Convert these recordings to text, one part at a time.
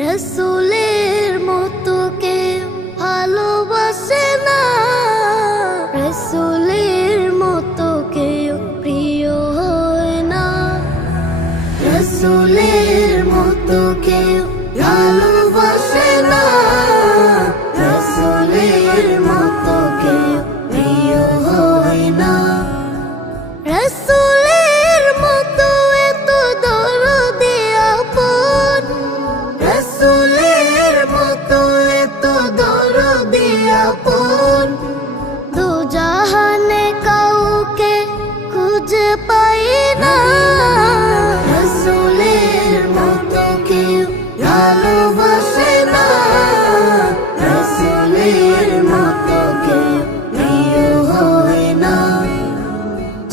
রসুলের মতো কেউ ভালোবাসে না, রসুলের মতো কেউ প্রিয় হয় না, রসুলের মতো কেউ ভালোবাসে না, রসুলের মতো কেউ প্রিয় হয় না। রসুলের মতো এত দরদি আপন, রসুলের মতো এত দরদি আপন, দু জাহানে কাউকে খুঁজে পাই না। রসুলের মতো কেউ ভালোবাসে না, রসুলের মতো কেউ প্রিয় হয় না।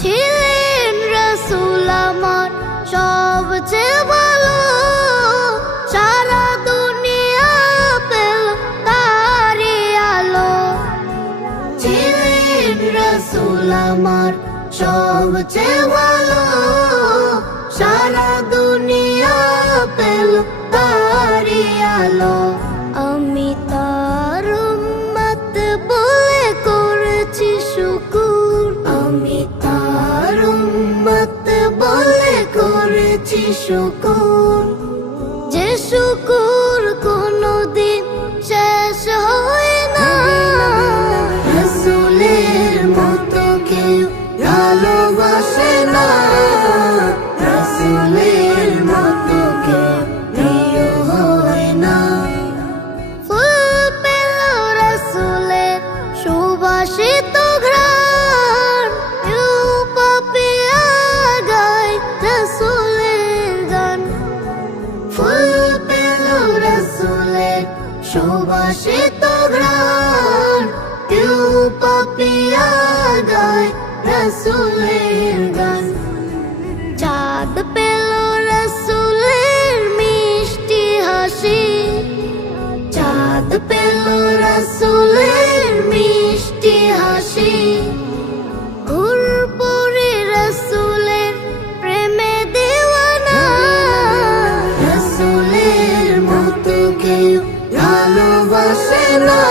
ছিলেন রসুল আমার সবচেয়ে ভালো, সারা দুনিয়া পেল তারি আলো। ছিলেন রসুল আমার সবচেয়ে ভালো, সারা দুনিয়া পেল তারি আলো। আমি তার উম্মত বলে করেছি শুকুর, আমি তার উম্মত বলে করেছি শুকুর, যে শুকুর কোনদিন শেষ হয় না। রসুলের মতো কেউ ভালোবাসে না, রসুলের মতো কেউ প্রিয় হয় না। ফুল পেল রসুলের সুবাসিত ঘ্রাণ, কেউ পাপিয়া গায় রসুলের গান। ফুল পেল রসুলের সুবাসিত ঘ্রাণ, কেউ পাপিয়া গায় রসুলের গান। চাঁদ পেল রসুলের মিষ্টি হাসি, চাঁদ পেল রসুলের মিষ্টি হাসি। হুরপুরি রসুলের প্রেমে দেওয়ানা, রসুলের মতো কেউ ভালোবাসে না।